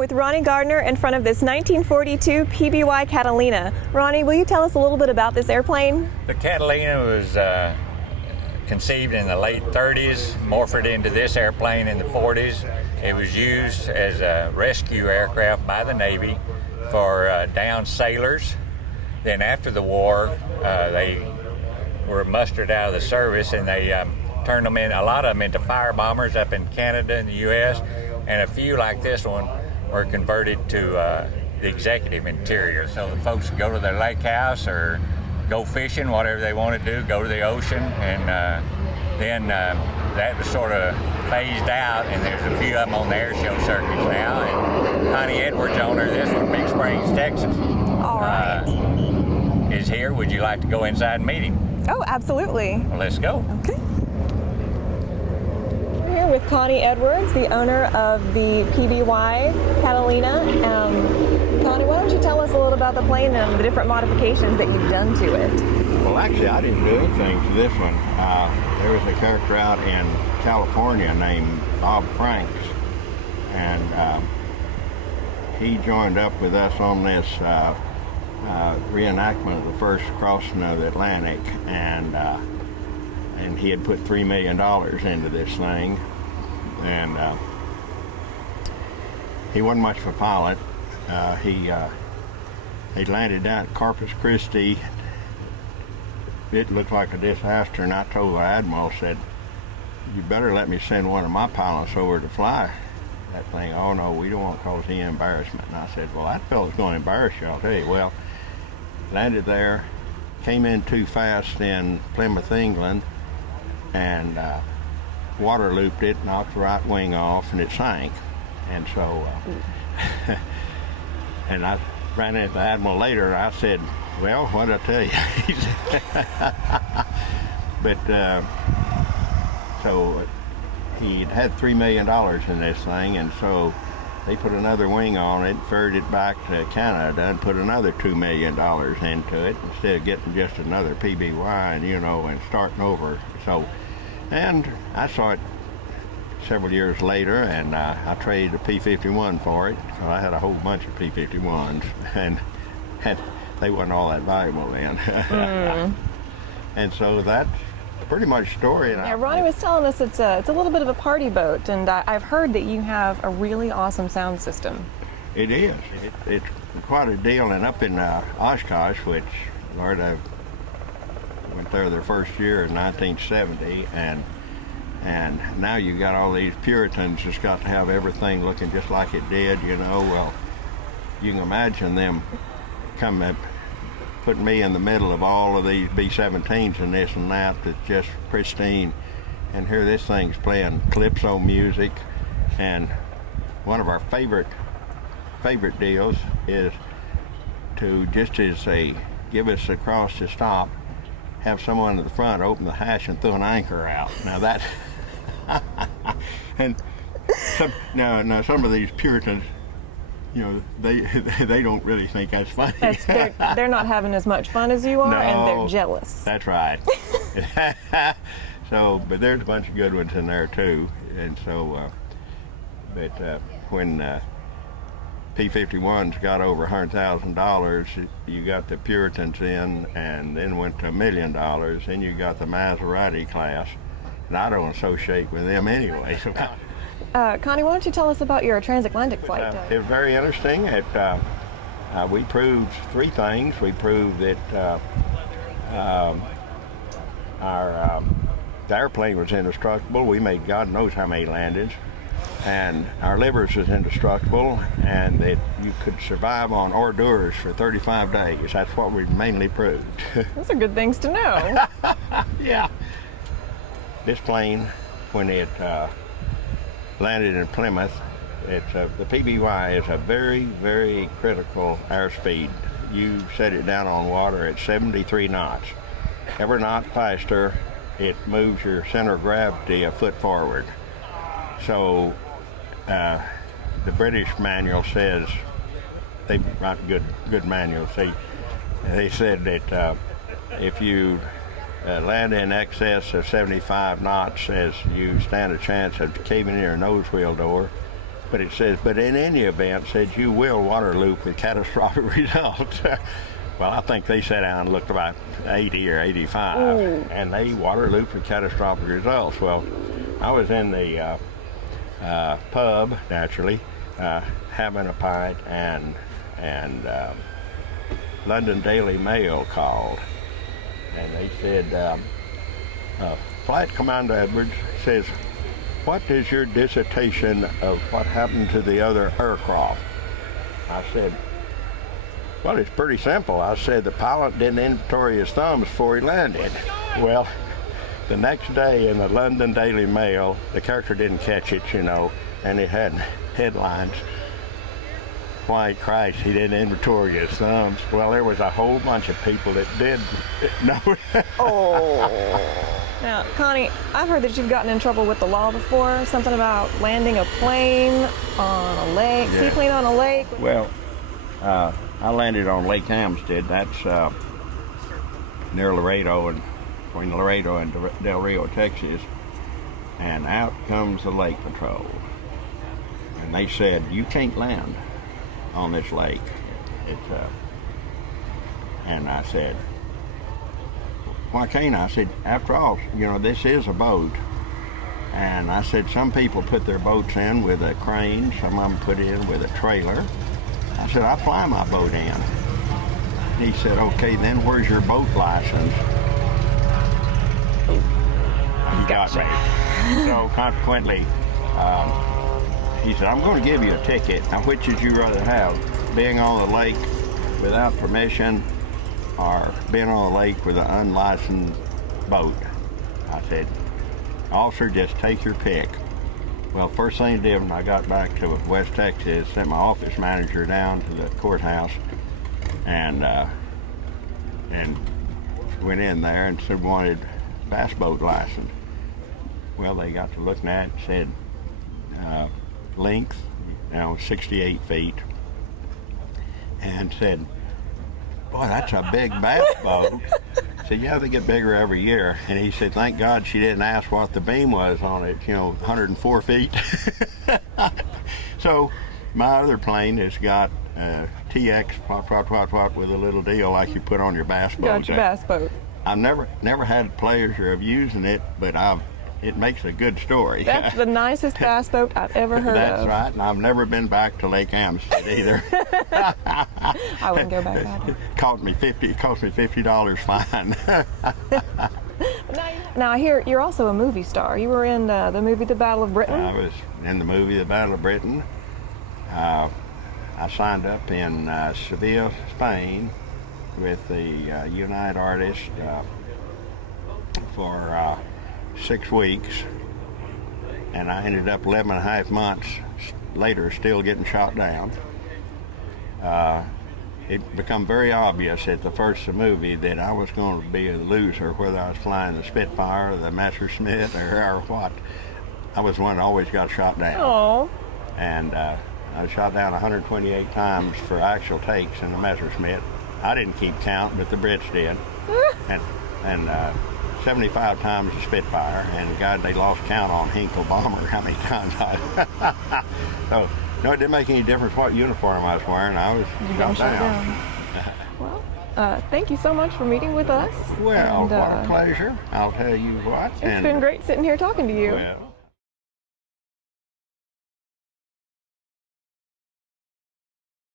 with Ronnie Gardner in front of this 1942 PBY Catalina. Ronnie, will you tell us a little bit about this airplane? The Catalina was conceived in the late 30s, morphed into this airplane in the 40s. It was used as a rescue aircraft by the Navy for downed sailors. Then after the war, they were mustered out of the service, and they turned them in, a lot of them, into fire bombers up in Canada and the U.S., and a few like this one were converted to the executive interior. So the folks go to their lake house or go fishing, whatever they want to do, go to the ocean, and then that was sort of phased out, and there's a few of them on the air show circuits now. And Connie Edwards, owner of this one, Big Springs, Texas, All right. Is here. Would you like to go inside and meet him? Oh, absolutely. Well, let's go. Okay. We're here with Connie Edwards, the owner of the PBY Catalina. Connie, why don't you tell us a little about the plane and the different modifications that you've done to it? Well, actually, I didn't do anything to this one. There was a character out in California named Bob Franks, and he joined up with us on this reenactment of the first crossing of the Atlantic, and he had put $3 million into this thing, and he wasn't much of a pilot. He landed down at Corpus Christi. It looked like a disaster, and I told the admiral, said, "You better let me send one of my pilots over to fly that thing." "Oh no, we don't want to cause any embarrassment." And I said, "Well, that fellow's going to embarrass you, I'll tell you." Well, landed there, came in too fast in Plymouth, England, and water looped it, knocked the right wing off, and it sank. And so, and I ran into the admiral later, and I said, "Well, what did I tell you?" He said, but so he'd had $3 million in this thing, and so they put another wing on it, ferried it back to Canada, and put another $2 million into it instead of getting just another PBY and, and starting over. So, and I saw it several years later, and I traded a P-51 for it. So I had a whole bunch of P-51s, and they wasn't all that valuable then. And so that's pretty much story. Yeah, Ronnie was telling us it's a little bit of a party boat, and I've heard that you have a really awesome sound system. It is. It's quite a deal. And up in Oshkosh, which, Lord, I went there the first year in 1970, and now you got all these Puritans that's got to have everything looking just like it did, Well, you can imagine them coming up, putting me in the middle of all of these B-17s and this and that that's just pristine, and here this thing's playing calypso music. And one of our favorite deals is to, just as they give us a cross to stop, have someone at the front open the hatch and throw an anchor out. Now that and now some of these Puritans, they don't really think that's funny. They're not having as much fun as you are, and they're jealous. That's right. So, but there's a bunch of good ones in there too. And so, when P-51s got over $100,000, you got the Puritans in, and then went to $1 million. Then you got the Maserati class, and I don't associate with them anyway. So, Connie, why don't you tell us about your transatlantic flight? It was very interesting. We proved three things. We proved that the airplane was indestructible. We made God knows how many landings. And our livers was indestructible, and that you could survive on hors d'oeuvres for 35 days. That's what we mainly proved. Those are good things to know. Yeah. This plane, when it landed in Plymouth, the PBY is a very, very critical airspeed. You set it down on water at 73 knots. Every knot faster, it moves your center of gravity a foot forward. So the British manual says, they write good manuals. They said that if you land in excess of 75 knots, as you stand a chance of caving in your nose wheel door, but it says, but in any event, says you will waterloop with catastrophic results. Well, I think they sat down and looked about 80 or 85, and they waterlooped with catastrophic results. Well, I was in the pub, naturally, having a pint, and London Daily Mail called, and they said, Flight Commander Edwards says, what is your dissertation of what happened to the other aircraft? I said, well, it's pretty simple. I said the pilot didn't inventory his thumbs before he landed. Well, the next day in the London Daily Mail, the character didn't catch it, you know, and it had headlines, why Christ he didn't inventory his thumbs. Well, there was a whole bunch of people that did know. Now, Connie, I've heard that you've gotten in trouble with the law before, something about landing a plane on a lake, seaplane on a lake. Well, I landed on Lake Amistad. That's near Laredo, and between Laredo and Del Rio, Texas. And out comes the Lake Patrol, and they said you can't land on this lake. And I said, why can't I? I said, after all, you know, this is a boat. And I said, some people put their boats in with a crane, some of them put in with a trailer. I said, I fly my boat in. He said, okay, then where's your boat license? He got me. So consequently, he said, I'm going to give you a ticket. Now, which would you rather have? Being on the lake without permission or being on the lake with an unlicensed boat? I said, officer, just take your pick. Well, first thing I did when I got back to West Texas, sent my office manager down to the courthouse and went in there and said wanted bass boat license. Well, they got to looking at it and said length, 68 feet, and said, boy, that's a big bass boat. I said, yeah, they get bigger every year. And he said, thank God she didn't ask what the beam was on it, 104 feet. So my other plane has got TX, what, with a little deal like you put on your bass boat. Got your bass boat. I've never had the pleasure of using it, but it makes a good story. That's the nicest bass boat I've ever heard of. That's right, and I've never been back to Lake Amistad either. I wouldn't go back either. It cost me $50 fine. Now I hear you're also a movie star. You were in the movie The Battle of Britain. I was in the movie The Battle of Britain. I signed up in Seville, Spain, with the United Artists for 6 weeks, and I ended up 11 and a half months later still getting shot down. It became very obvious at the first of the movie that I was going to be a loser, whether I was flying the Spitfire or the Messerschmitt or what. I was one that always got shot down. Oh. And I was shot down 128 times for actual takes in the Messerschmitt. I didn't keep count, but the Brits did. and 75 times the Spitfire, and God, they lost count on Hinkle Bomber, how many times I... So, no, it didn't make any difference what uniform I was wearing. I was shot down. Well, thank you so much for meeting with us. Well, and, what a pleasure. I'll tell you what. It's been great sitting here talking to you. Well,